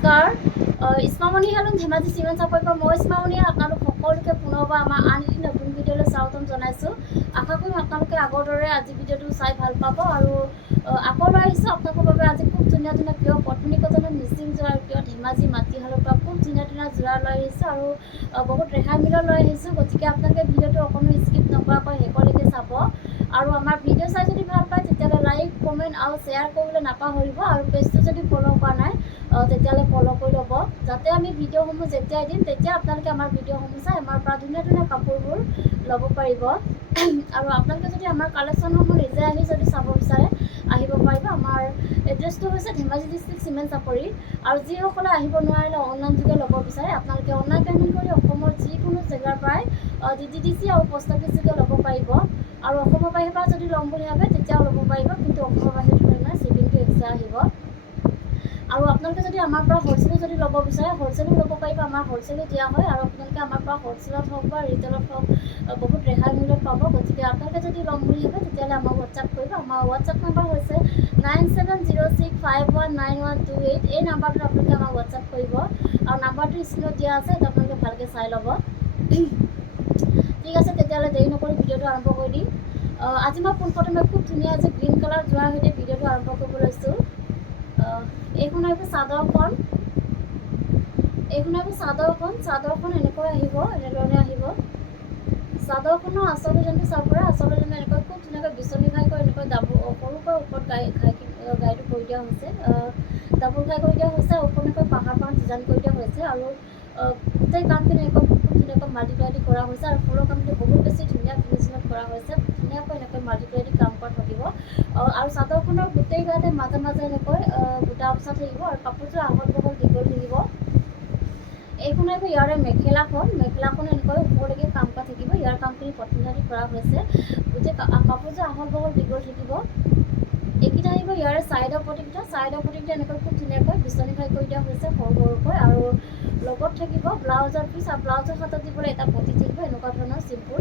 ইছমামণি হেলুম Dhemaji cement চাপৰিৰ পৰা মই ইছমামণিয়ে আপোনালোক সকলোকে পুনৰবাৰ আমাৰ আন এটি নতুন ভিডিঅ'লৈ স্বাগতম জনাইছোঁ। আশা কৰিম আপোনালোকে আগৰ দৰে আজি ভিডিঅ'টো চাই ভাল পাব আৰু আকৌবাৰ আহিছোঁ আপোনালোকৰ বাবে আজি খুব ধুনীয়া ধুনীয়া প্ৰিয় পত্নী কটনৰ মিচিং যোৰা প্ৰিয় ধেমাজি মাটিশালৰ পৰা খুব ধুনীয়া ধুনীয়া যোৰা লৈ আহিছোঁ আৰু বহুত ৰেহাই মূল্য লৈ আহিছোঁ। গতিকে আপোনালোকে ভিডিঅ'টো অকণো স্কিপ নকৰাকৈ শেষলৈকে চাব আৰু আমাৰ ভিডিঅ' চাই যদি ভাল পায় তেতিয়াহ'লে লাইক কমেণ্ট আৰু শ্বেয়াৰ কৰিবলৈ নাপাহৰিব আৰু পেজটো যদি ফ'ল' কৰা নাই তেতিয়াহ'লে ফ'ল' কৰি ল'ব, যাতে আমি ভিডিঅ'সমূহ যেতিয়াই দিম তেতিয়া আপোনালোকে আমাৰ ভিডিঅ'সমূহ চাই আমাৰ পৰা ধুনীয়া ধুনীয়া কাপোৰবোৰ ল'ব পাৰিব। আৰু আপোনালোকে যদি আমাৰ কালেকশ্যনসমূহ নিজে আহি যদি চাব বিচাৰে আহিব পাৰিব। আমাৰ এড্ৰেছটো হৈছে ধেমাজি ডিষ্ট্ৰিক্ট চিমেণ্ট চাপৰি আৰু যিসকলে আহিব নোৱাৰিলে অনলাইন যোগে ল'ব বিচাৰে আপোনালোকে অনলাইন পে'মেণ্ট কৰি অসমৰ যিকোনো জেগাৰ পৰাই DTDC আৰু পোষ্ট অফিচ যোগে ল'ব পাৰিব আৰু অসমৰ বাহিৰৰ পৰা যদি ল'ম বুলি ভাবে তেতিয়াও ল'ব পাৰিব, কিন্তু অসমৰ বাহিৰত হ'লে মানে শ্বিপিংটো এক্সট্ৰা আহিব। আৰু আপোনালোকে যদি আমাৰ পৰা হ'লচেলো যদি ল'ব বিচাৰে হ'লচেলো ল'ব পাৰিব, আমাৰ হ'লচেলো দিয়া হয় আৰু আপোনালোকে আমাৰ পৰা হ'লচেলত হওক বা ৰিটেইলত হওক বহুত ৰেহাই মূল্যত পাব। গতিকে আপোনালোকে যদি ল'ম বুলি ভাবে তেতিয়াহ'লে আমাক হোৱাটছআপ কৰিব। আমাৰ হোৱাটছআপ নাম্বাৰ হৈছে 9706519128। এই নাম্বাৰটোত আপোনালোকে আমাক হোৱাটছআপ কৰিব আৰু নাম্বাৰটো স্ক্ৰীণত দিয়া আছে, সেইটো আপোনালোকে ভালকৈ চাই ল'ব। ঠিক আছে, তেতিয়াহ'লে দেৰি নকৰি ভিডিঅ'টো আৰম্ভ কৰি দিম। আজি মই পোনপ্ৰথমে খুব ধুনীয়া যে গ্ৰীণ কালাৰ যোৱাৰ সৈতে ভিডিঅ'টো আৰম্ভ কৰিব লৈছোঁ। এইখন আহিব চাদৰখন, চাদৰখন এনেকৈ আহিব, এনেধৰণে আহিব। চাদৰখনৰ আচল ডিজাইনটো চাব পাৰে, আচল ডিজাইন এনেকৈ খুব ধুনীয়াকৈ বিচনী ঘাইকৈ এনেকৈ সৰুকৈ ওপৰত গাড়ীটো কৰি দিয়া হৈছে, ডাবুল ঘাই কৰি দিয়া হৈছে, ওপৰত এনেকৈ পাহাৰ ডিজাইন কৰি দিয়া হৈছে আৰু গোটেই কামখিনি এনেকৈ খুব ধুনীয়াকৈ মাল্টিপ্লাই কৰা হৈছে আৰু ফুলৰ কামখিনি বহুত বেছি ধুনীয়া ফিনিচিঙত কৰা হৈছে। ধুনীয়াকৈ এনেকৈ মাল্টিপ্লাই কাম কৰা থাকিব আৰু চাদৰখনৰ গোটেই গাতে মাজে মাজে এনেকৈ বুটা বচা থাকিব আৰু কাপোৰযোৰ আহল বহল দীঘল থাকিব। এইখন আহিব ইয়াৰে মেখেলাখন এনেকৈ ওপৰলৈকে কাম কৰা থাকিব। ইয়াৰ কামখিনি পটনজাৰি কৰা হৈছে, গোটেই কাপোৰযোৰ আহল বহল দীঘল থাকিব। এইকেইটা আহিব ইয়াৰে ছাইডৰ পটিকেইটা এনেকৈ খুব ধুনীয়াকৈ বিচনী ঘাই কৰি দিয়া হৈছে সৰু সৰুকৈ আৰু লগত থাকিব ব্লাউজৰ পিচ আৰু ব্লাউজৰ হাতত দিবলৈ এটা পটি থাকিব, এনেকুৱা ধৰণৰ চিম্পুল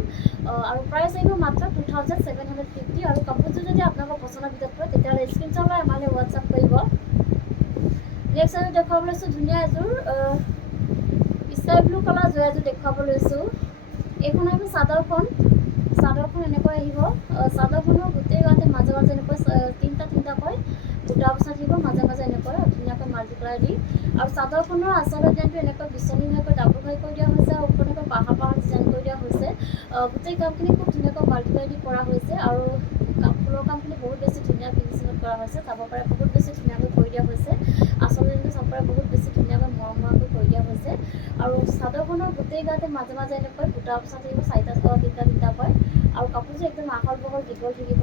আৰু প্ৰাইচ আহিব মাত্ৰ 2750 আৰু কাপোৰযোৰ যদি আপোনালোকৰ পচন্দৰ ভিতৰত পৰে তেতিয়াহ'লে স্ক্ৰীনশ্বট লৈ আমালৈ হোৱাটছআপ কৰিব। নেক্সট এযোৰ দেখুৱাব লৈছোঁ ধুনীয়া এযোৰ স্কাই ব্লু কালাৰ যোৰা এযোৰ দেখুৱাব লৈছোঁ। এইখন আহিব চাদৰখন এনেকৈ আহিব। চাদৰখনৰ গোটেই গাতে মাজে মাজে এনেকৈ তিনিটাকৈ বুটা বচা থাকিব, মাজে মাজে এনেকৈ ধুনীয়াকৈ মাল্টিপ্লাই দি আৰু চাদৰখনৰ আচল ডিজাইনটো এনেকৈ বিচনী ঘাইকৈ ডাবুল ঘাই কৰি দিয়া হৈছে আৰু ওপৰত এনেকৈ পাহাৰ ডিজাইন কৰি দিয়া হৈছে। গোটেই কামখিনি খুব ধুনীয়াকৈ মাল্টিপ্লাই দি কৰা হৈছে আৰু ফুলৰ কামখিনি বহুত বেছি ধুনীয়া ফিনিচিঙত কৰা হৈছে, চাব পাৰে বহুত বেছি ধুনীয়াকৈ কৰি দিয়া হৈছে। আচল ডিজাইনটো চাব পাৰে বহুত বেছি ধুনীয়াকৈ মৰমকৈ কৰি দিয়া হৈছে আৰু চাদৰখনৰ গোটেই গাতে মাজে মাজে এনেকৈ বুটা বচা থাকিব, তিনিটাকৈ আৰু কাপোৰযোৰ একদম আহল বহল দীঘল থাকিব।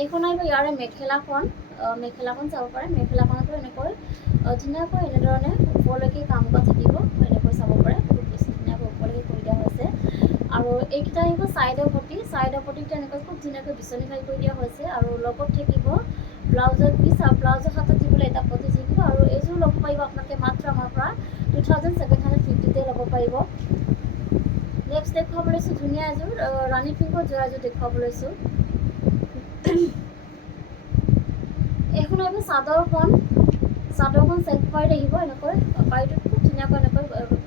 এইখন আহিব ইয়াৰে মেখেলাখন চাব পাৰে। মেখেলাখনতো এনেকৈ ধুনীয়াকৈ এনেধৰণে ওপৰলৈকে কাম কৰা থাকিব, এনেকৈ চাব পাৰে বহুত বেছি ধুনীয়াকৈ ওপৰলৈকে কৰি দিয়া হৈছে আৰু এইকেইটা আহিব ছাইডৰ পটিকেইটা এনেকৈ খুব ধুনীয়াকৈ বিচনী ঘাই কৰি দিয়া হৈছে আৰু লগত থাকিব ব্লাউজৰ পিচ আৰু ব্লাউজৰ হাতত দিবলৈ এটা পটি থাকিব আৰু এইযোৰ ল'ব পাৰিব আপোনালোকে মাত্ৰ আমাৰ পৰা 2750 ল'ব পাৰিব। নেক্সট দেখুৱাব লৈছোঁ ধুনীয়া এযোৰ ৰাণী পিংকত যোৰা এযোৰ দেখুৱাব লৈছোঁ। এইখন আহিব চাদৰখন চেল্ফ পাইড আহিব, এনেকৈ পাইডত খুব ধুনীয়াকৈ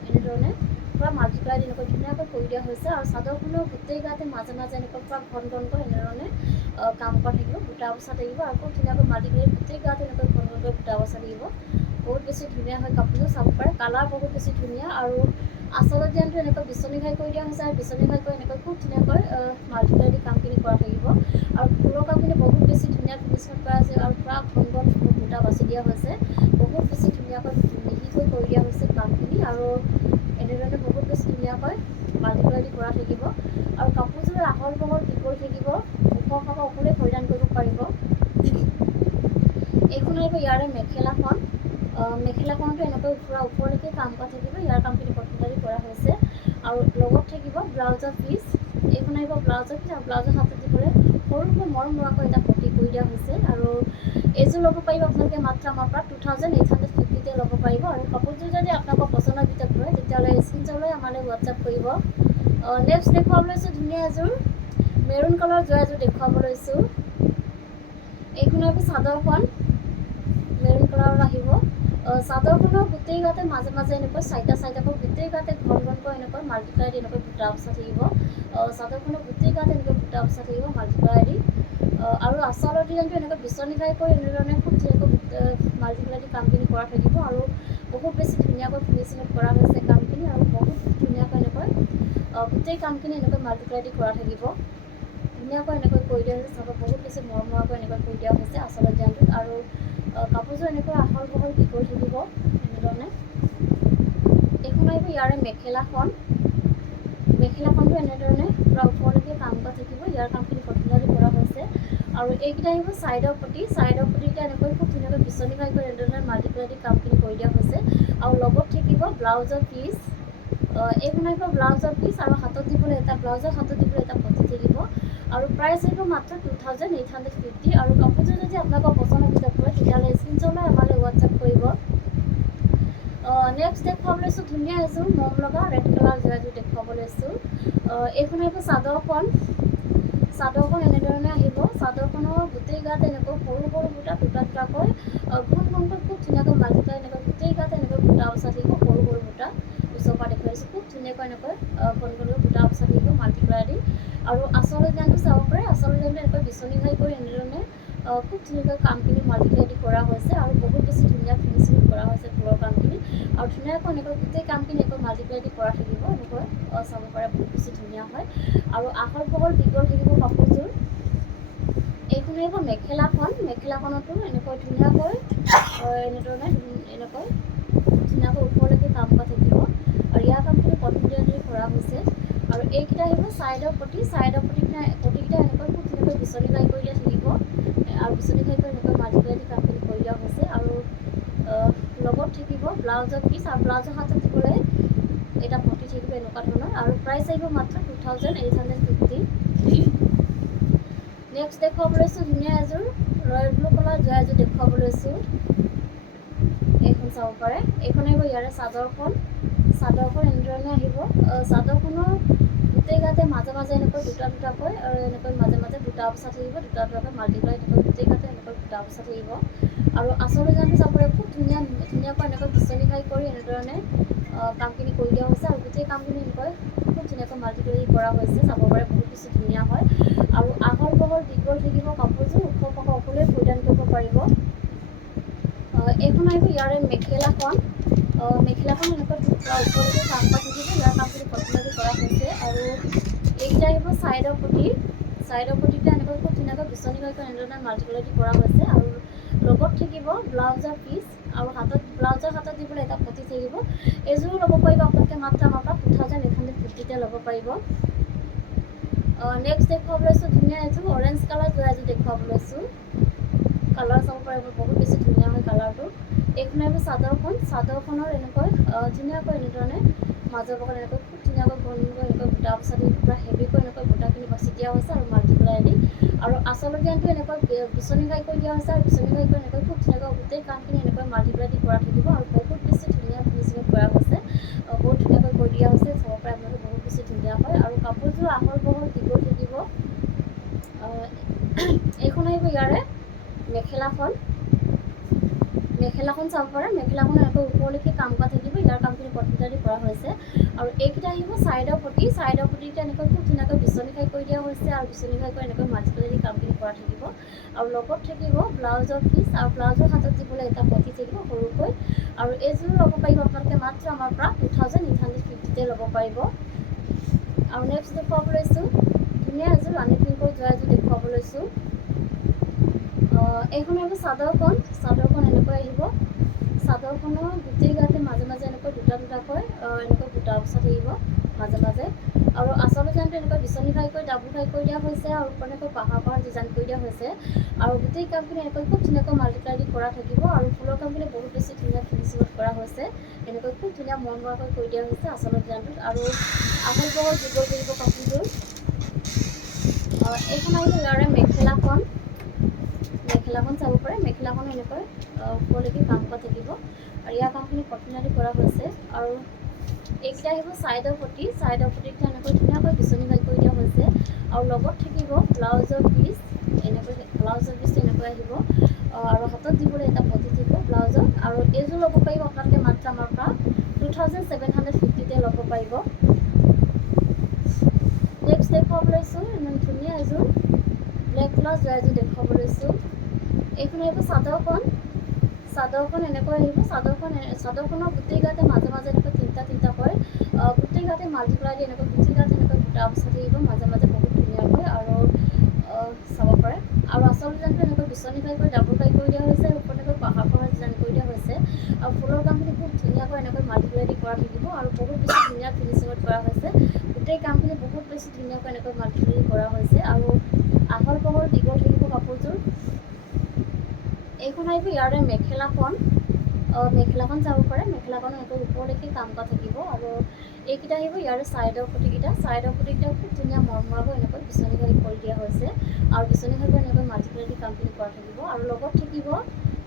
এনেধৰণে পূৰা মাল্টিপ্লাই এনেকৈ ধুনীয়াকৈ কৰি দিয়া হৈছে আৰু চাদৰখনৰ গোটেই গাতে মাজে মাজে এনেকৈ পূৰা ঘনকৈ এনেধৰণে কাম কৰা থাকিব, বুটা বচা থাকিব আৰু খুব ধুনীয়াকৈ মাল্টিপ্লাই গোটেই গাতে এনেকৈ ঘনকৈ বুটা বচা থাকিব। বহুত বেছি ধুনীয়া হয় কাপোৰযোৰ, চাব পাৰে কালাৰ বহুত বেছি ধুনীয়া আৰু আচল ডিজাইনটো এনেকৈ বিচনী ঘাই কৰি দিয়া হৈছে আৰু বিচনী ঘাই কৰি এনেকৈ খুব ধুনীয়াকৈ মাল্টিপ্লাই দি কামখিনি কৰা থাকিব আৰু ফুলৰ কামখিনি বহুত বেছি ধুনীয়া ফিনিচিঙত কৰা হৈছে আৰু পূৰা ঘন বুটা বাছি দিয়া হৈছে, বহুত বেছি ধুনীয়াকৈ মিহিকৈ কৰি দিয়া হৈছে কামখিনি আৰু এনেধৰণে বহুত বেছি ধুনীয়াকৈ মাল্টিপ্লাই দি কৰা থাকিব আৰু কাপোৰযোৰ আহল বহল দীঘল থাকিব, ওখ খাব অকলে পৰিধান কৰিব পাৰিব। এইখন আহিব ইয়াৰে মেখেলাখনতো এনেকৈ পূৰা ওপৰলৈকে কাম কৰা থাকিব, ইয়াৰ কামখিনি পটনজাৰি কৰা হৈছে আৰু লগত থাকিব ব্লাউজৰ পিচ। এইখন আহিব ব্লাউজৰ পিচ আৰু ব্লাউজৰ হাতত দিবলৈ সৰুকৈ মৰমকৈ এটা পটি কৰি দিয়া হৈছে আৰু এইযোৰ ল'ব পাৰিব আপোনালোকে মাত্ৰ আমাৰ পৰা 2850 ল'ব পাৰিব আৰু কাপোৰযোৰ যদি আপোনালোকৰ পচন্দৰ ভিতৰত পৰে তেতিয়াহ'লে স্ক্ৰীনশ্বট লৈ আমালৈ হোৱাটছআপ কৰিব। নেক্সট দেখুৱাব লৈছোঁ ধুনীয়া এযোৰ মেৰুণ কালাৰ যোৰা এযোৰ দেখুৱাব লৈছোঁ। এইখন আহিব চাদৰখন মেৰুণ কালাৰত আহিব চাদৰখনৰ গোটেই গাতে মাজে মাজে এনেকৈ চাৰিটাকৈ গোটেই গাতে ঘন ঘনকৈ এনেকৈ মাল্টিপ্লাই দি এনেকৈ বুটা বচা থাকিব। চাদৰখনৰ গোটেই গাতে এনেকৈ বুটা বচা থাকিব মাল্টিপ্লাই দি। আৰু আঁচলৰ ডিজাইনটো এনেকৈ বিচনী ঘাই কৰি এনেধৰণে খুব ধুনীয়াকৈ মাল্টিপ্লাই দি কামখিনি কৰা থাকিব। আৰু বহুত বেছি ধুনীয়াকৈ ফিনিচিঙত কৰা হৈছে কামখিনি, আৰু বহুত ধুনীয়াকৈ এনেকৈ গোটেই কামখিনি এনেকৈ মাল্টিপ্লাই দি কৰা থাকিব। ধুনীয়াকৈ এনেকৈ কৰি দিয়া হৈছে, চাব বহুত বেছি মৰমৰাকৈ এনেকৈ কৰি দিয়া হৈছে আঁচলৰ ডিজাইনটোত। আৰু কাপোৰযোৰ এনেকৈ আহল বহল দি কৰি থাকিব এনেধৰণে। এইখন আহিব ইয়াৰে মেখেলাখন। মেখেলাখনটো এনেধৰণে পূৰা ওপৰলৈকে কাম কৰা থাকিব। ইয়াৰ কামখিনি কঠিনালি কৰা হৈছে। আৰু এইকেইটা আহিব ছাইডৰ পটিকেইটা এনেকৈ খুব ধুনীয়াকৈ বিচনী ঘাই কৰি এনেধৰণে মাল্টিপ্লাই দি কামখিনি কৰি দিয়া হৈছে। আৰু লগত থাকিব ব্লাউজৰ পিচ। এইখন আহিব ব্লাউজৰ পিচ, আৰু হাতত দিবলৈ এটা ব্লাউজৰ হাতত দিবলৈ এটা পটি থাকিব। আৰু প্ৰাইচ আহিব মাত্ৰ 2850। আৰু কাপোৰযোৰ যদি আপোনালোকৰ পচন্দ পৰে তেতিয়াহ'লে স্ক্ৰীনশ্বট লৈ আমালৈ হোৱাটছআপ কৰিব। নেক্সট দেখুৱাব লৈছোঁ ধুনীয়া এযোৰ মম লগা ৰেড কালাৰ যোৰা এযোৰ দেখুৱাব লৈছোঁ। এইখন আহিব চাদৰখন এনেধৰণে আহিব। চাদৰখনৰ গোটেই গাত এনেকৈ সৰু সৰু বুটা দুটাকৈ ঘন ঘনকৈ খুব ধুনীয়াকৈ মাল্টিপ্লাই এনেকৈ গোটেই গাত এনেকৈ বুটা বচা থাকিব। সৰু সৰু বুটা ওচৰৰ পৰা দেখুৱাইছোঁ, খুব ধুনীয়াকৈ এনেকৈ ঘন ঘনকৈ বুটা বচা থাকিব মাল্টিপ্লাই দি। আৰু আঁচলৰ ডিজাইনটো চাব পাৰে। আঁচলৰ ডিজাইনটো এনেকৈ বিচনী ঘাই কৰি এনেধৰণে খুব ধুনীয়াকৈ কামখিনি মাল্টিপ্লাই দি কৰা হৈছে। আৰু বহুত বেছি ধুনীয়া ফিনিচিং কৰা হৈছে ফুলৰ কামখিনি। আৰু ধুনীয়াকৈ এনেকৈ গোটেই কামখিনি এনেকৈ মাল্টিপ্লাই দি কৰা থাকিব। এনেকৈ চাব পাৰে, বহুত বেছি ধুনীয়া হয়। আৰু আহল বহল দীঘল থাকিব কাপোৰযোৰ। এইখন আহিব মেখেলাখন। মেখেলাখনতো এনেকৈ ধুনীয়াকৈ এনেধৰণে এনেকৈ ধুনীয়াকৈ ওপৰলৈকে কাম কৰা থাকিব। আৰু ইয়াৰ কামখিনি কঠিনালি কৰা হৈছে। আৰু এইকেইটা আহিব ছাইডৰ পটিকেইটা এনেকৈ খুব ধুনীয়াকৈ বিচনী ঘাই কৰি দিয়া থাকিব। আৰু বিচনী ঘাই কৰি এনেকৈ মাল্টিপ্লাই দি কামখিনি কৰি দিয়া হৈছে। আৰু লগত থাকিব ব্লাউজৰ পিচ, আৰু ব্লাউজৰ হাতত দিবলৈ এটা পটি থাকিব এনেকুৱা ধৰণৰ। আৰু প্ৰাইচ আহিব মাত্ৰ 2850। নেক্সট দেখুৱাব লৈছোঁ ধুনীয়া এযোৰ ৰয়েল ব্লু কালাৰ যোৰা এযোৰ দেখুৱাব লৈছোঁ। এইখন চাব পাৰে। এইখন আহিব ইয়াৰে চাদৰখন এনেধৰণে আহিব। চাদৰখনৰ গোটেই গাতে মাজে মাজে এনেকৈ দুটাকৈ এনেকৈ মাজে মাজে বুটা বচা থাকিব। দুটাকৈ মাল্টিপ্লাই এনেকৈ গোটেই গাতে এনেকৈ বুটা বচা থাকিব। আৰু আঁচলৰ ডিজাইনটো চাব পাৰে, খুব ধুনীয়াকৈ এনেকৈ বিচনী ঘাই কৰি এনেধৰণে কামখিনি কৰি দিয়া হৈছে। আৰু গোটেই কামখিনি এনেকৈ খুব ধুনীয়াকৈ মাল্টিপ্লাই কৰা হৈছে, চাব পাৰে বহুত বেছি ধুনীয়া হয়। আৰু আহল বহল দীঘল থাকিব কাপোৰযোৰ, ওখ পাখ সকলোৱে পৰিধান কৰিব পাৰিব। এইখন আহিব ইয়াৰে মেখেলাখন এনেকৈ ওপৰলৈকে কাম কৰা থাকিব। ইয়াৰ কামখিনি কঠিনালি কৰা হৈছে। আৰু এইকেইটা আহিব ছাইডৰ পটিকেইটা এনেকৈ খুব ধুনীয়াকৈ বিচনী ঘাই কৰি এনেধৰণে মাল্টিপ্লাই দি কৰা হৈছে। আৰু লগত থাকিব ব্লাউজৰ পিচ, আৰু ব্লাউজৰ হাতত দিবলৈ এটা পটি থাকিব। এইযোৰো ল'ব পাৰিব আপোনালোকে মাত্ৰ আমাৰ পৰা 2850 ল'ব পাৰিব। নেক্সট দেখুৱাব লৈছোঁ ধুনীয়া এযোৰ অৰেঞ্জ কালাৰ যোৰা এযোৰ দেখুৱাব লৈছোঁ। কালাৰ চাব পাৰিব, বহুত বেছি ধুনীয়া হয় কালাৰটো। এইখন আহিব চাদৰখনৰ এনেকৈ ধুনীয়াকৈ এনেধৰণে মাজৰ বগত এনেকৈ খুব ধুনীয়াকৈ ঘনকৈ এনেকৈ বুটা বচা দি পূৰা হেভিকৈ এনেকৈ বুটাখিনি বাচি দিয়া হৈছে। আৰু মাল্টিপ্লাই দি আৰু আঁচলৰ ডিজাইনটো এনেকৈ বিচনী ঘাই কৰি দিয়া হৈছে। আৰু বিচনী ঘাই কৰি এনেকৈ খুব ধুনীয়াকৈ গোটেই কামখিনি এনেকৈ মাল্টিপ্লাই দি কৰা থাকিব। আৰু বহুত বেছি ধুনীয়া ফিনিচিঙত কৰা হৈছে, বহুত ধুনীয়াকৈ কৰি দিয়া হৈছে। চাব পাৰে আপোনালোকে, বহুত বেছি ধুনীয়া হয়। আৰু কাপোৰযোৰ আহল বহল দীঘল থাকিব। এইখন আহিব ইয়াৰে মেখেলাখন চাব পাৰে। মেখেলাখন এনেকৈ ওপৰলৈকে কাম কৰা থাকিব। ইয়াৰ কামখিনি কঠিনালি কৰা হৈছে। আৰু এইকেইটা আহিব ছাইডৰ পটিকেইটা এনেকৈ খুব ধুনীয়াকৈ বিচনী ঘাই কৰি দিয়া হৈছে। আৰু বিচনী ঘাই কৰি এনেকৈ মাল্টিপ্লাই দি কামখিনি কৰা থাকিব। আৰু লগত থাকিব ব্লাউজৰ পিচ, আৰু ব্লাউজৰ হাতত দিবলৈ এটা পটি থাকিব সৰুকৈ। আৰু এইযোৰ ল'ব পাৰিব আপোনালোকে মাত্ৰ আমাৰ পৰা 2850 ল'ব পাৰিব। আৰু নেক্সট দেখুৱাব লৈছোঁ ধুনীয়া এযোৰ ৰাণী পিংকৰ যোৰা এযোৰ দেখুৱাব লৈছোঁ। এইখন আহিব চাদৰখন এনেকৈ আহিব। চাদৰখনৰ গোটেই গাতে মাজে মাজে এনেকৈ দুটাকৈ এনেকৈ বুটা বচা থাকিব মাজে মাজে। আৰু আঁচলৰ ডিজাইনটো এনেকৈ বিচনী ঘাই কৰি ডাবুল ঘাই কৰি দিয়া হৈছে। আৰু ওপৰত এনেকৈ পাহাৰ ডিজাইন কৰি দিয়া হৈছে। আৰু গোটেই কামখিনি এনেকৈ খুব ধুনীয়াকৈ মাল্টিপ্লাই দি কৰা থাকিব। আৰু ফুলৰ কামখিনি বহুত বেছি ধুনীয়া ফিনিচিঙত কৰা হৈছে। এনেকৈ খুব ধুনীয়া মৰমৰাকৈ কৰি দিয়া হৈছে আঁচলৰ ডিজাইনটোত। আৰু আহল বহল দীঘল থাকিব কাপোৰযোৰ। এইখন আহিব ইয়াৰে মেখেলাখন চাব পাৰে। মেখেলাখনো এনেকৈ ওপৰলৈকে কাম কৰা থাকিব। আৰু ইয়াৰ কামখিনি কঠিনালি কৰা হৈছে। আৰু এইকেইটা আহিব ছাইডৰ পটিকেইটা এনেকৈ ধুনীয়াকৈ বিচনী ঘাই কৰি দিয়া হৈছে। আৰু লগত থাকিব ব্লাউজৰ পিচ, এনেকৈ ব্লাউজৰ পিচটো এনেকৈ আহিব। আৰু হাতত দিবলৈ এটা পটি থাকিব ব্লাউজত। আৰু এইযোৰ ল'ব 2750 ল'ব পাৰিব। নেক্সট দেখুৱাব লৈছোঁ ইমান ধুনীয়া এযোৰ ব্লেক কালাৰ যোৱা এযোৰ দেখুৱাব লৈছোঁ। এইখন আহিব চাদৰখন এনেকৈ আহিব। চাদৰখনৰ গোটেই গাতে মাজে মাজে এনেকৈ তিনিটাকৈ গোটেই গাতে মাল্টিপ্লাই দি এনেকৈ গোটেই গাতে এনেকৈ বুটা বচা থাকিব মাজে মাজে বহুত ধুনীয়াকৈ আৰু চাব পাৰে। আৰু আচল ডিজাইনটো এনেকৈ বিচনী কাই কৰি ডাবল কাই কৰি দিয়া হৈছে, ওপৰত এনেকৈ পাহাৰ ডিজাইন কৰি দিয়া হৈছে আৰু ফুলৰ কামখিনি খুব ধুনীয়াকৈ এনেকৈ মাল্টিপ্লাই দি কৰা থাকিব আৰু বহুত বেছি ধুনীয়া ফিনিচিঙত কৰা হৈছে। গোটেই কামখিনি বহুত বেছি ধুনীয়াকৈ এনেকৈ মাল্টিপ্লাই কৰা হৈছে আৰু আহল বহল দীঘল থাকিব কাপোৰযোৰ। এইখন আহিব ইয়াৰে মেখেলাখন চাব পাৰে। মেখেলাখন এনেকৈ ওপৰলৈকে কাম কৰা থাকিব আৰু এইকেইটা আহিব ইয়াৰে ছাইডৰ পটিকেইটা খুব ধুনীয়া মৰমৰাকৈ এনেকৈ বিচনী কালি কৰি দিয়া হৈছে আৰু বিচনী কালি এনেকৈ মাল্টিপ্লাই দি কামখিনি কৰা থাকিব আৰু লগত থাকিব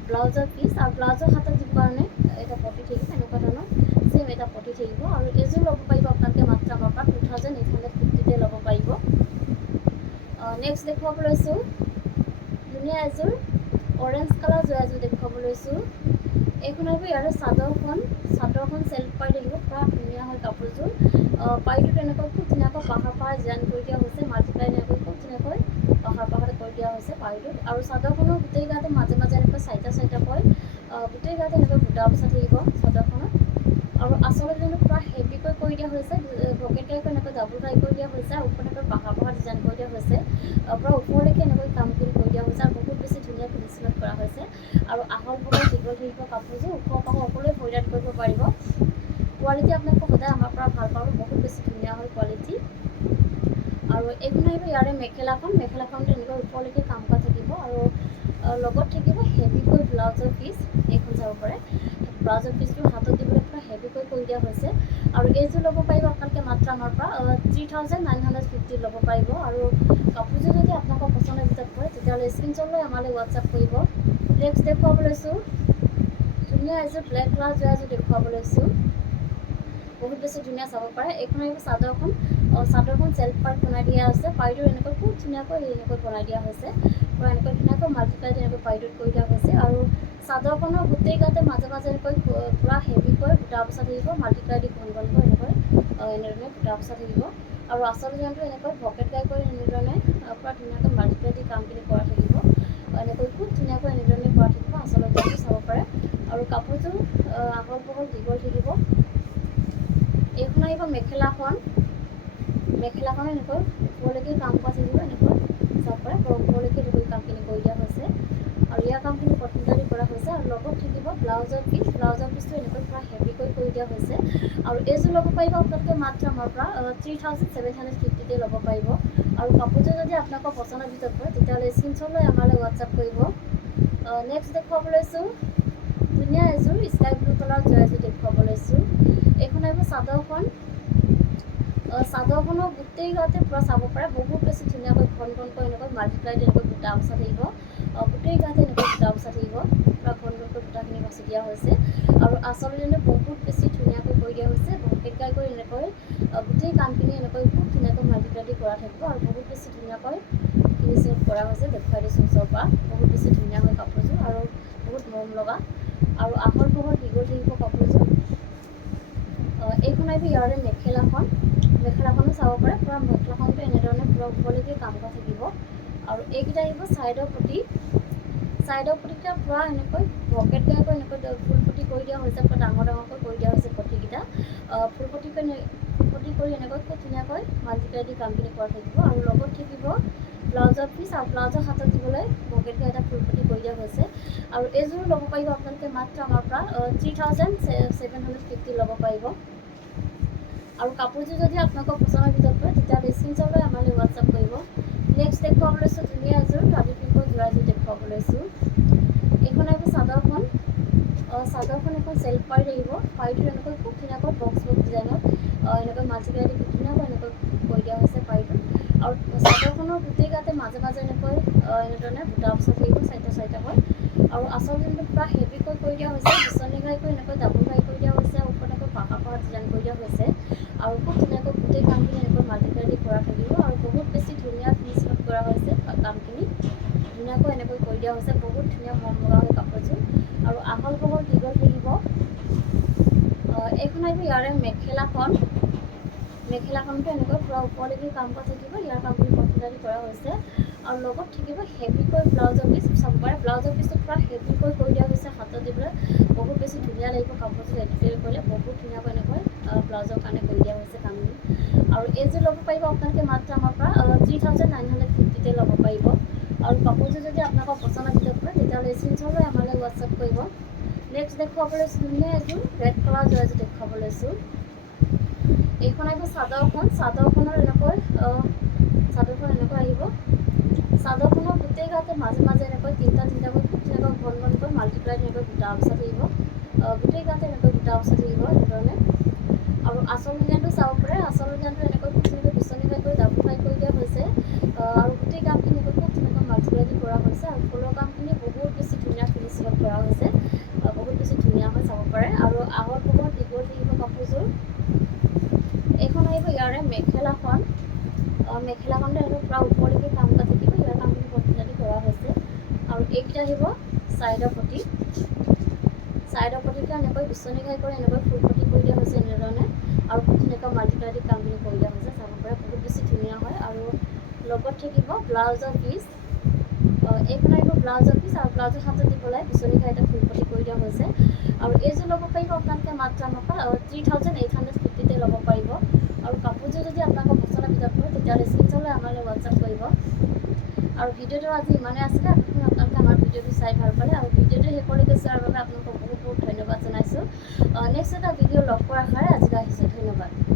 ব্লাউজৰ পিচ আৰু ব্লাউজৰ হাতত দিবৰ কাৰণে এটা পটি থাকিব, এনেকুৱা ধৰণৰ ছেম এটা পটি থাকিব আৰু এযোৰ ল'ব পাৰিব আপোনালোকে মাত্ৰ আমাৰ পৰা 2850 ল'ব পাৰিব। নেক্সট দেখুৱাব লৈছোঁ ধুনীয়া এযোৰ অৰেঞ্জ কালাৰ যোৱা এযোৰ দেখুৱাব লৈছোঁ। এইখন আহিব ইয়াৰে চাদৰখন চেল্ফ পাই থাকিব, পুৰা ধুনীয়া হয় কাপোৰযোৰ। পাৰিটোত এনেকৈ খুব ধুনীয়াকৈ পাহাৰ ডিজাইন কৰি দিয়া হৈছে, মাল্টিপ্লাই এনেকৈ খুব ধুনীয়াকৈ পাহাৰ কৰি দিয়া হৈছে পাৰিটোত আৰু চাদৰখনৰ গোটেই গাতে মাজে মাজে এনেকৈ চাৰিটাকৈ গোটেই গাতে এনেকৈ বুটা বচা থাকিব চাদৰখনত আৰু আচলতে যেনে পুৰা হেভিকৈ কৰি দিয়া হৈছে, ভকেটকৈ এনেকৈ ডাবল কাই কৰি দিয়া হৈছে আৰু ওপৰত এনেকৈ পাহাৰ ডিজাইন কৰি দিয়া হৈছে, পুৰা ওপৰলৈকে এনেকৈ কামখিনি কৰি দিয়া হৈছে আৰু বহুত বেছি ধুনীয়া ফিনিচিঙত কৰা হৈছে আৰু আহল বহল দীঘল থাকিব কাপোৰযোৰ, ওখ পাখ সকলোৱে পৰিধান কৰিব পাৰিব। কোৱালিটি আপোনালোকে সদায় আমাৰ পৰা ভাল পাব, বহুত বেছি ধুনীয়া হয় কোৱালিটি। আৰু এইখন আহিব ইয়াৰে মেখেলাখনটো এনেকৈ ওপৰলৈকে কাম কৰা থাকিব আৰু লগত থাকিব হেভিকৈ ব্লাউজৰ পিচ। এইখন চাব পাৰে ব্লাউজৰ পিচটো হাতত দিবলৈ পুৰা হেভিকৈ কৰি দিয়া হৈছে আৰু এইযোৰ ল'ব পাৰিব আপোনালোকে মাত্ৰ আমাৰ পৰা 3950 ল'ব পাৰিব আৰু কাপোৰযোৰ যদি আপোনালোকৰ পচন্দৰ ভিতৰত পৰে তেতিয়াহ'লে স্ক্ৰীনশ্বট লৈ আমালৈ হোৱাটছআপ কৰিব। নেক্সট দেখুৱাব লৈছোঁ ধুনীয়া এযোৰ ব্লেক কালাৰ যোৱা এযোৰ দেখুৱাব লৈছোঁ, বহুত বেছি ধুনীয়া চাব পাৰে। এইখন আহিব চাদৰখন চেল্ফ পাৰ্ট বনাই দিয়া আছে, পাৰিটো এনেকৈ খুব ধুনীয়াকৈ বনাই দিয়া হৈছে, পুৰা এনেকৈ ধুনীয়াকৈ মাল্টিপ্লাই এনেকৈ পাৰিটোত কৰি দিয়া হৈছে আৰু চাদৰখনৰ গোটেই গাতে মাজে মাজে এনেকৈ পুৰা হেভিকৈ বুটা বচা থাকিব, মাল্টিপ্লাই দি এনেধৰণে বুটা বচা থাকিব আৰু আচল ডিজাইনটো এনেকৈ ভকেট কাই কৰি এনেধৰণে পুৰা ধুনীয়াকৈ মাল্টিপ্লাই দি কামখিনি কৰা থাকিব, এনেকৈ খুব ধুনীয়াকৈ এনেধৰণে কৰা থাকিব। আচল ডিজাইনটো চাব পাৰে আৰু কাপোৰযোৰ আহল বহল দীঘল থাকিব। এইখন আহিব মেখেলাখন এনেকৈ ওপৰলৈকে কাম কৰা থাকিব, এনেকৈ চাব পাৰে ওপৰলৈকে এনেকৈ কামখিনি কৰি দিয়া হৈছে আৰু ইয়াৰ কামখিনি কটনকাৰী কৰা হৈছে আৰু লগত থাকিব ব্লাউজৰ পিচটো এনেকৈ পুৰা হেভিকৈ কৰি দিয়া হৈছে আৰু এইযোৰ ল'ব পাৰিব আপোনালোকে মাত্ৰ আমাৰ পৰা 3750 ল'ব পাৰিব আৰু কাপোৰযোৰ যদি আপোনালোকৰ পচন্দৰ ভিতৰত পৰে তেতিয়াহ'লে স্ক্ৰীনশ্বট লৈ আমালৈ হোৱাটছআপ কৰিব। নেক্সট দেখুৱাব লৈছোঁ ধুনীয়া এযোৰ স্কাই ব্লু কালাৰ যোৱা এযোৰ দেখুৱাব লৈছোঁ। এইখন আহিব চাদৰখনৰ গোটেই গাতে পুৰা চাব পাৰে বহুত বেছি ধুনীয়াকৈ ঘনকৈ এনেকৈ মাল্টিপ্লাই এনেকৈ বুটা বচা থাকিব, গোটেই গাতে এনেকৈ বুটা বচা থাকিব, পুৰা ঘনকৈ বুটাখিনি বাচি দিয়া হৈছে আৰু আচল ডিজাইনটো বহুত বেছি ধুনীয়াকৈ কৰি দিয়া হৈছে, ভকেট কাই কৰি এনেকৈ গোটেই কামখিনি এনেকৈ খুব ধুনীয়াকৈ মাল্টিপ্লাই দি কৰা থাকিব আৰু বহুত বেছি ধুনীয়াকৈ ফিনিচিং কৰা হৈছে। দেখুৱাই দিছোঁ ওচৰৰ পৰা, বহুত বেছি ধুনীয়া হয় কাপোৰযোৰ আৰু বহুত মৰম লগা আৰু আহল বহল দীঘল থাকিব কাপোৰযোৰ। এইখন আহিব ইয়াৰে মেখেলাখনো চাব পাৰে, পুৰা মেখেলাখনটো এনেধৰণে পুৰা ওপৰলৈকে কাম কৰা থাকিব আৰু এইকেইটা আহিব ছাইডৰ পটিকেইটা পুৰা এনেকৈ ভকেট কাইকৈ এনেকৈ ফুল পটি কৰি দিয়া হৈছে, পুৰা ডাঙৰকৈ কৰি দিয়া হৈছে পটিকেইটা, ফুল পটি কৰি এনেকৈ খুব ধুনীয়াকৈ মাল্টিপ্লাই দি কামখিনি কৰা থাকিব আৰু লগত থাকিব ব্লাউজৰ পিচ আৰু ব্লাউজৰ হাতত দিবলৈ ভকেটকৈ এটা ফুল পটি কৰি দিয়া হৈছে আৰু এইযোৰ ল'ব পাৰিব আপোনালোকে মাত্ৰ আমাৰ পৰা 3750 ল'ব পাৰিব আৰু কাপোৰযোৰ যদি আপোনালোকৰ পচন্দৰ ভিতৰত পৰে তেতিয়াহ'লে স্ক্ৰীনশ্বট লৈ আমালৈ হোৱাটছআপ কৰিব। নেক্সট দেখুৱাব লৈছোঁ ধুনীয়া এযোৰ ৰাণী পিংকৰ যোৰা এযোৰ দেখুৱাব লৈছোঁ। এইখন আহিব চাদৰখন এখন চেল্ফ পাৰি থাকিব, পাৰিটোত এনেকৈ খুব ধুনীয়াকৈ বক্স ডিজাইনত এনেকৈ মাল্টিপ্লাই দি খুব ধুনীয়াকৈ এনেকৈ কৰি দিয়া হৈছে পাৰিটোত আৰু চাদৰখনৰ গোটেই গাতে মাজে মাজে এনেকৈ এনেধৰণে বুটা বচা থাকিব চাৰিটাকৈ আৰু আচল ডিজাইনটো পুৰা হেভিকৈ কৰি দিয়া হৈছে, বিচনী ঘাইকৈ এনেকৈ ডাবল ঘাই কৰি দিয়া হৈছে, ওপৰত এনেকৈ পাহাৰ ডিজাইন কৰি দিয়া হৈছে আৰু খুব ধুনীয়াকৈ গোটেই কামখিনি এনেকৈ মাল্টিপ্লাই দি কৰা থাকিব আৰু বহুত বেছি ধুনীয়া ফিনিচিঙত কৰা হৈছে কামখিনি, ধুনীয়াকৈ এনেকৈ কৰি দিয়া হৈছে, বহুত ধুনীয়া মৰম লগা হয় কাপোৰযোৰ আৰু আহল বহল দীঘল থাকিব। এইখন এইখন আহিব ইয়াৰে মেখেলাখন মেখেলাখনটো এনেকৈ পূৰা ওপৰলৈকে কাম কৰা থাকিব ইয়াৰ কামখিনি কমপ্লিট কৰা হৈছে আৰু লগত থাকিব হেভিকৈ ব্লাউজৰ পিচ চাব পাৰে ব্লাউজৰ পিচটো পূৰা হেভিকৈ কৰি দিয়া হৈছে হাতত দিবলৈ বহুত বেছি ধুনীয়া লাগিব কাপোৰটো এডিট কৰিলে বহুত ধুনীয়াকৈ এনেকৈ ব্লাউজৰ কাৰণে কৰি দিয়া হৈছে কামখিনি আৰু এইযোৰ ল'ব পাৰিব আপোনালোকে মাত্ৰ আমাৰ পৰা 3950তে ল'ব পাৰিব আৰু কাপোৰযোৰ যদি আপোনালোকৰ পচন্দ ভিতৰত পৰে তেতিয়াহ'লে স্ক্ৰীনশ্বট লৈ আমালৈ হোৱাটছআপ কৰিব নেক্সট দেখুৱাব লৈছোঁ ধুনীয়া এযোৰ ৰেড কালাৰ যোৰ এযোৰ দেখুৱাব লৈছোঁ এইখন আহিব চাদৰখনৰ এনেকৈ চাদৰখন এনেকৈ আহিব চাদৰখনৰ গোটেই গাতে মাজে মাজে এনেকৈ তিনিটাকৈ ঘন ঘনকৈ মাল্টিপ্লাই এনেকৈ গোটা অৱস্থা থাকিব গোটেই গাতে এনেকৈ গোটা অৱস্থা থাকিব এনেধৰণে আৰু আচল ডিজাইনটো চাব পাৰে আচল ডিজাইনটো এনেকৈ খুব ধুনীয়াকৈ বিচনীভাই কৰি ডাবল ফ্ৰাই কৰি দিয়া হৈছে আৰু গোটেই কামখিনি খুব ধুনীয়াকৈ মাল্টিপ্লাই কৰা হৈছে আৰু ফুলৰ কামখিনি বহুত বেছি ধুনীয়া ফিনিচিঙত কৰা হৈছে বহুত বেছি ধুনীয়া হয় চাব পাৰে আৰু আহল বহল দীঘল থাকিব কাপোৰযোৰ এইখন আহিব ইয়াৰে মেখেলাখনটো এনেকৈ পূৰা ওপৰলৈকে কাম কৰা থাকিব ইয়াৰ কামখিনি কমপ্লিট কৰা হৈছে আৰু এইকেইটা আহিব ছাইডৰ পটিটো এনেকৈ বিচনী ঘাই কৰি এনেকৈ ফুল পটি কৰি দিয়া হৈছে এনেধৰণে আৰু খুব ধুনীয়াকৈ মাল্টিপ্লাই কামখিনি কৰি দিয়া হৈছে চাব পাৰে বহুত বেছি ধুনীয়া হয় আৰু লগত থাকিব ব্লাউজৰ পিচ এইখন আহিব ব্লাউজৰ পিচ আৰু ব্লাউজৰ হাতত দিবলৈ বিচনী ঘাইতে ফুল পটি কৰি দিয়া হৈছে আৰু এইযোৰ ল'ব পাৰিব আপোনালোকে মাত্ৰ আমাৰ পৰা 3850তে ল'ব পাৰিব আৰু কাপোৰযোৰ যদি আপোনালোকৰ পচন্দৰ ভিতৰত পৰে তেতিয়াহ'লে স্ক্ৰীনশ্বট লৈ আমালৈ হোৱাটছআপ কৰিব আৰু ভিডিঅ'টো আজি ইমানেই আছিলে আপোনালোকে আমাৰ ভিডিঅ'টো চাই ভাল পালে আৰু ভিডিঅ'টো শেষলৈকে চোৱাৰ বাবে আপোনালোকক বহুত বহুত ধন্যবাদ জনাইছোঁ নেক্সট এটা ভিডিঅ' লগ কৰাৰ আশাৰে আজিলৈ আহিছোঁ ধন্যবাদ